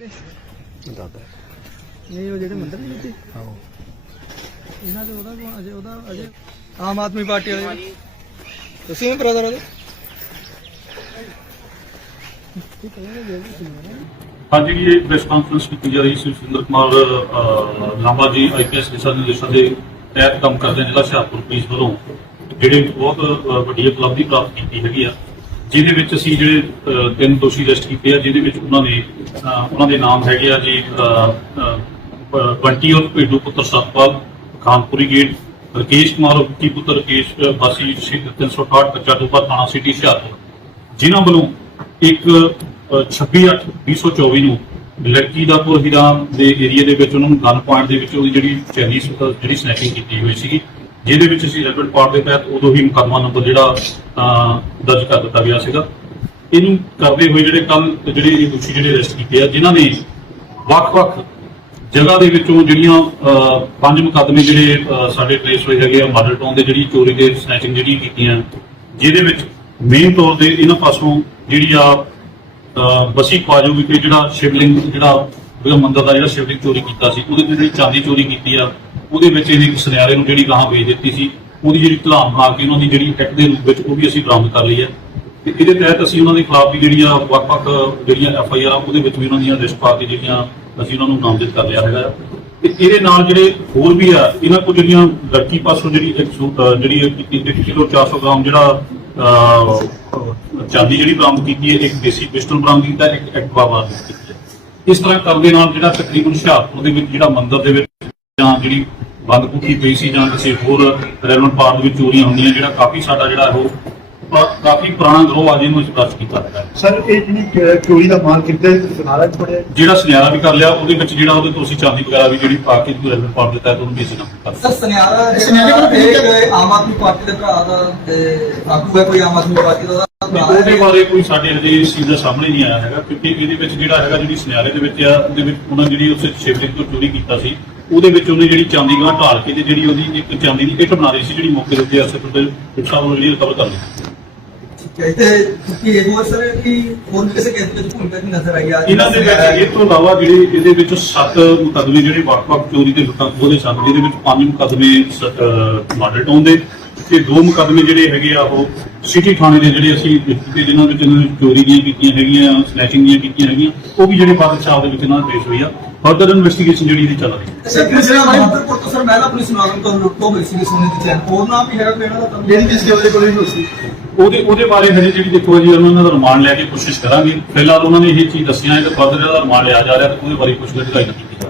ਦਾਦਾ ਨਹੀਂ ਉਹ ਜਿਹੜੇ ਮੰਦਰ ਨਹੀਂ ਉੱਤੇ ਆਹੋ ਇਹਨਾਂ ਦੇ ਉਹਦਾ ਕੌਣ- ਅਜੇ ਉਹਦਾ ਅਜੇ ਆਮ ਆਦਮੀ ਪਾਰਟੀ ਵਾਲੇ ਤੁਸੀਂ ਵੀ ਬ੍ਰਦਰ ਹੈ। ਅੱਜ ਜਿਹੜੀ ਇਹ ਪ੍ਰੈਸ ਕਾਨਫਰੰਸ ਕੀਤੀ ਜਾ ਰਹੀ ਸੀ ਸੁਰਿੰਦਰ ਕੁਮਾਰ ਲਾਂਬਾ ਜੀ ਆਈਪੀਐਸ ਦਿਸ਼ਾ ਨਿਰਦੇਸ਼ਾਂ ਦੇ ਤਹਿਤ ਕੰਮ ਕਰਦੇ ਜ਼ਿਲ੍ਹਾ ਹੁਸ਼ਿਆਰਪੁਰ ਪੁਲਿਸ ਵੱਲੋਂ ਜਿਹੜੇ ਬਹੁਤ ਵੱਡੀ ਉਪਲਬਧੀ ਪ੍ਰਾਪਤ ਕੀਤੀ ਹੈਗੀ ਆ। ਜਿਹਦੇ ਵਿੱਚ ਅਸੀਂ ਜਿਹੜੇ ਅਹ, ਤਿੰਨ ਦੋਸ਼ੀ ਅਰੈਸਟ ਕੀਤੇ ਆ ਜਿਹਦੇ ਵਿੱਚ ਉਹਨਾਂ ਦੇ ਅਹ, ਉਹਨਾਂ ਦੇ ਨਾਮ ਹੈਗੇ ਆ ਜੀ ਅਹ, ਅਹ, ਬੰਟੀ ਔਰ ਭੇਡੂ ਪੁੱਤਰ ਸਤਪਾਲ ਖਾਨਪੁਰੀ ਗੇਟ ਰਕੇਸ਼ ਕੁਮਾਰ ਔਰ ਕੀ ਪੁੱਤਰ ਰਕੇਸ਼ ਅਹ, ਵਾਸੀ 368 ਕੱਚਾ ਟੋਪਾ ਥਾਣਾ ਸਿਟੀ ਹੁਸ਼ਿਆਰਪੁਰ। ਜਿਨ੍ਹਾਂ ਵੱਲੋਂ ਇੱਕ 26/8/2024 ਨੂੰ ਲੜਕੀ ਦਾ ਪੁਰ ਹੀਰਾ ਦੇ ਏਰੀਆ ਦੇ ਵਿੱਚ ਉਹਨਾਂ ਨੂੰ ਗਨ ਪੁਆਇੰਟ ਦੇ ਵਿੱਚ ਉਹਦੀ ਜਿਹੜੀ ਚਾਈਨੀਜ਼ ਜਿਹੜੀ ਸਨੈਚਿੰਗ ਕੀਤੀ ਹੋਈ ਸੀਗੀ। ਜਿਹਦੇ ਵਿੱਚ ਅਸੀਂ ਰੈਪਿਡ ਪਾਰਟ ਦੇ ਤਹਿਤ ਉਦੋਂ ਹੀ ਮੁਕੱਦਮਾ ਨੰਬਰ ਜਿਹੜਾ ਦਰਜ ਕਰ ਦਿੱਤਾ ਗਿਆ ਸੀਗਾ। ਇਹਨੂੰ ਕਰਦੇ ਹੋਏ ਜਿਹੜੇ ਕੱਲ ਜਿਹੜੇ ਇਹ ਦੋਸ਼ੀ ਜਿਹੜੇ ਅਰੈਸਟ ਕੀਤੇ ਆ ਜਿਨ੍ਹਾਂ ਨੇ ਵੱਖ-ਵੱਖ ਜਗ੍ਹਾ ਦੇ ਵਿੱਚੋਂ ਜਿਹੜੀਆਂ ਪੰਜ ਮੁਕੱਦਮੇ ਜਿਹੜੇ ਸਾਡੇ ਟ੍ਰੇਸ ਹੋਏ ਹੈਗੇ ਆ ਮਾਡਲ ਟਾਊਨ ਦੇ ਜਿਹੜੀ ਚੋਰੀ ਦੇ ਸਨੈਚਿੰਗ ਜਿਹੜੀ ਕੀਤੀਆਂ ਜਿਹਦੇ ਵਿੱਚ ਮੇਨ ਤੌਰ ਤੇ ਇਹਨਾਂ ਪਾਸੋਂ ਜਿਹੜੀ ਆ ਅਹ, ਬਸੀ ਖਵਾਜੋ ਵਿਖੇ ਜਿਹੜਾ ਸ਼ਿਵਲਿੰਗ ਜਿਹੜਾ ਉਹਦਾ ਮੰਦਰ ਦਾ ਜਿਹੜਾ ਸ਼ਿਵਲਿੰਗ ਚੋਰੀ ਕੀਤਾ ਸੀ ਉਹਦੇ ਤੇ ਜਿਹੜੀ ਚਾਂਦੀ ਚੋਰੀ ਕੀਤੀ ਆ ਉਹਦੇ ਵਿੱਚ ਇਹਨੇ ਸੁਨਿਆਰੇ ਨੂੰ ਜਿਹੜੀ ਗਾਹਾਂ ਵੇਚ ਦਿੱਤੀ ਸੀ ਉਹਦੀ ਜਿਹੜੀ ਧਲਾਮ ਬਣਾ ਕੇ ਉਹਨਾਂ ਦੀ ਜਿਹੜੀ ਐਕਟ ਦੇ ਰੂਪ ਵਿੱਚ ਉਹ ਵੀ ਅਸੀਂ ਬਰਾਮਦ ਕਰ ਲਈ ਹੈ ਤੇ ਇਹਦੇ ਤਹਿਤ ਅਸੀਂ ਉਹਨਾਂ ਦੇ ਖਿਲਾਫ ਵੀ ਜਿਹੜੀਆਂ ਵੱਖ-ਵੱਖ ਜਿਹੜੀਆਂ ਐਫ ਆਈ ਆਰ ਉਹਦੇ ਵਿੱਚ ਵੀ ਉਹਨਾਂ ਦੀਆਂ ਲਿਸਟ ਪਾ ਕੇ ਜਿਹੜੀਆਂ ਅਸੀਂ ਉਹਨਾਂ ਨੂੰ ਨਾਮਜ਼ਦ ਕਰ ਲਿਆ ਹੈਗਾ। ਤੇ ਇਹਦੇ ਨਾਲ ਜਿਹੜੇ ਹੋਰ ਵੀ ਆ ਇਹਨਾਂ ਕੋਲ ਜਿਹੜੀਆਂ ਲੜਕੀ ਪਾਸੋਂ ਜਿਹੜੀ ਜਿਹੜੀ ਇਹ ਕੀਤੀ 1 ਕਿਲੋ 400 ਗ੍ਰਾਮ ਜਿਹੜਾ ਅਹ, ਚਾਂਦੀ ਜਿਹੜੀ ਬਰਾਮਦ ਕੀਤੀ ਹੈ ਇੱਕ ਦੇਸੀ ਪਿਸਟਲ ਬਰਾਮਦ ਕੀਤਾ ਇੱਕ ਐਕਟਿਵਾ ਬਰਾਮਦ ਕੀਤੀ। ਇਸ ਤਰ੍ਹਾਂ ਕਰਦੇ ਨਾਲ ਜਿਹੜਾ ਤਕਰੀਬਨ ਹੁਸ਼ਿਆਰਪੁਰ ਦੇ ਵਿੱਚ ਜਿਹੜਾ ਮੰਦਿਰ ਦੇ ਵਿੱਚ ਜਾਂ ਜਿਹੜੀ ਬੰਦ ਕੁੱਠੀ ਪਈ ਸੀ ਜਾਂ ਕਿਸੇ ਹੋਰ ਰੈਲਵੈਂਟ ਪਾਰਟ ਦੇ ਵਿੱਚ ਚੋਰੀਆਂ ਹੁੰਦੀਆਂ ਜਿਹੜਾ ਕਾਫੀ ਸਾਡਾ ਜਿਹੜਾ ਉਹ ਕਾਫੀ ਪੁਰਾਣਾ ਗਰੋਹ ਆ ਜਿਹਨੂੰ ਅਸੀਂ ਬਰਸ਼ ਕੀਤਾ ਹੈਗਾ। ਸਰ ਇਹ ਜਿਹੜੀ ਚੋਰੀ ਦਾ ਮਾਲ ਕਿੱਥੇ ਸੁਨਾਰਾ ਚ ਪੜਿਆ ਜਿਹੜਾ ਸੁਨਿਆਰਾ ਵੀ ਕਰ ਲਿਆ ਉਹਦੇ ਵਿੱਚ ਜਿਹੜਾ ਉਹਦੇ ਤੋਂ ਅਸੀਂ ਚਾਂਦੀ ਵਗੈਰਾ ਵੀ ਜਿਹੜੀ ਪਾ ਕੇ ਰੈਲਵੈਂਟ ਪਾਰਟ ਦੇ ਤਹਿਤ ਉਹਨੂੰ ਵੀ ਅਸੀਂ ਨਾਮ ਕਰ ਸਰ ਸੁਨਿਆਰਾ ਸੁਨਿਆਰੇ ਕੋਲ ਜਿਹੜਾ ਆਮ ਆਦਮੀ ਪਾਰਟੀ ਦੇ ਭਰਾ ਦਾ ਤੇ ਆਗੂ ਹੈ ਕੋਈ ਆਮ ਆਦਮੀ ਪਾਰਟੀ ਦਾ? ਨਹੀਂ, ਉਹਦੇ। ਬਾਰੇ ਕੋਈ ਸਾਡੇ ਅਜੇ ਇਸ ਚੀਜ਼ ਦਾ ਸਾਹਮਣੇ ਨਹੀਂ ਆਇਆ ਹੈਗਾ ਕਿਉਂਕਿ ਇਹਦੇ ਵਿੱਚ ਜਿਹੜਾ ਹੈਗਾ ਜਿਹੜੀ ਸੁਨਿਆਰੇ ਦੇ ਵਿੱਚ ਆ ਉਹਦੇ ਵਿੱਚ ਉਹਨਾਂ ਜਿਹੜੀ ਉਸ ਸ਼ਿਵਲਿੰਗ ਤੋਂ ਚੋਰੀ ਕੀਤਾ ਸੀ ਉਹਦੇ ਵਿੱਚ ਉਹਨੇ ਜਿਹੜੀ ਚਾਂਦੀ ਗਾਂ ਢਾਲ ਕੇ ਤੇ ਜਿਹੜੀ ਉਹਦੀ ਇੱਕ ਚਾਂਦੀ ਦੀ ਇੱਟ ਬਣਾ ਰਹੀ ਸੀ ਜਿਹੜੀ ਮੌਕੇ ਦੇ ਉੱਤੇ ਅਸਲ ਤੇ ਪਿੱਛਾ ਉਹ ਜਿਹੜੀ ਰਿਕਵਰ ਕਰ ਲਈ ਕੀ ਇਹ ਹੋਰ ਸਰ ਕਿ ਹੋਰ ਵੀ ਕਿਸੇ ਕੇਸ ਵਿੱਚ ਭੂਮਿਕਾ ਨਹੀਂ ਨਜ਼ਰ ਆਈ ਆ ਇਹਨਾਂ ਦੇ ਵਿੱਚ ਇਹ ਤੋਂ ਇਲਾਵਾ ਜਿਹੜੇ ਇਹਦੇ ਵਿੱਚ ਸੱਤ ਮੁਕੱਦਮੇ ਜਿਹੜੇ ਵੱਖ-ਵੱਖ ਚੋਰੀ ਤੇ ਲੁੱਟਾਂ ਖੋਹ ਦੇ ਜਿਹਦੇ ਵਿੱਚ ਪੰਜ ਮੁਕੱਦਮੇ ਮਾਡਲ ਟਾਊਨ ਦੇ ਤੇ ਦੋ ਮੁਕੱਦਮੇ ਜਿਹੜੇ ਹੈਗੇ ਆ ਉਹ ਸਿਟੀ ਥਾਣੇ ਦੇ ਜਿਹੜੇ ਅਸੀਂ ਕੀਤੇ ਜਿਨ੍ਹਾਂ ਵਿੱਚ ਇਹਨਾਂ ਨੇ ਚੋਰੀ ਦੀਆਂ ਕੀਤੀਆਂ ਹੈਗੀਆਂ ਸਨੈਚਿੰਗ ਦੀਆਂ ਕੀਤੀਆਂ ਹੈਗੀਆਂ ਉਹ ਵੀ ਜਿਹੜੇ ਬਾਦਲ ਸਾਹਿਬ ਦੇ ਵਿੱਚ ਇਹਨਾਂ ਦੀ ਪੇਸ਼ ਹੋਈ ਆ। ਫਰਦਰ ਇਨਵੈਸਟੀਗੇਸ਼ਨ ਜਿਹੜੀ ਇਹਦੀ ਚੱਲ ਰਹੀ ਹੈ। ਸਰ ਦੂਸਰਾ ਮਹੰਤਪੁਰ ਤੋਂ ਸਰ ਮਹਿਲਾ ਪੁਲਿਸ ਮੁਲਾਜ਼ਮ ਤੋਂ ਲੁੱਟ ਹੋਈ ਸੀ ਸੋਨੇ ਦੀ ਚੈਨ ਹੋਰ ਨਾਮ ਵੀ ਹੈਗਾ ਕੋਈ ਇਹਨਾਂ ਦਾ ਤਾਂ ਜਿਹੜੀ ਜਿਸ ਕੇ ਉਹਦੇ ਕੋਲ ਵੀ ਸੀ ਉਹਦੇ ਉਹਦੇ ਬਾਰੇ ਹਜੇ ਜਿਹੜੀ ਦੇਖੋ ਜੀ ਉਹਨਾਂ ਦਾ ਰਿਮਾਂਡ ਲੈ ਕੇ ਕੋਸ਼ਿਸ਼ ਕਰਾਂਗੇ। ਫਿਲਹਾਲ ਉਹਨਾਂ ਨੇ ਇਹ ਚੀਜ਼ ਦੱਸੀਆਂ ਹੈ ਕਿ ਫਰਦਰ ਇਹਦਾ ਰਿਮਾਂਡ ਲਿਆ ਜਾ ਰਿਹਾ ਤੇ ਉਹਦੇ ਬਾਰੇ ਕੁਝ ਗੱਲ ਨਹੀਂ ਕੀਤੀ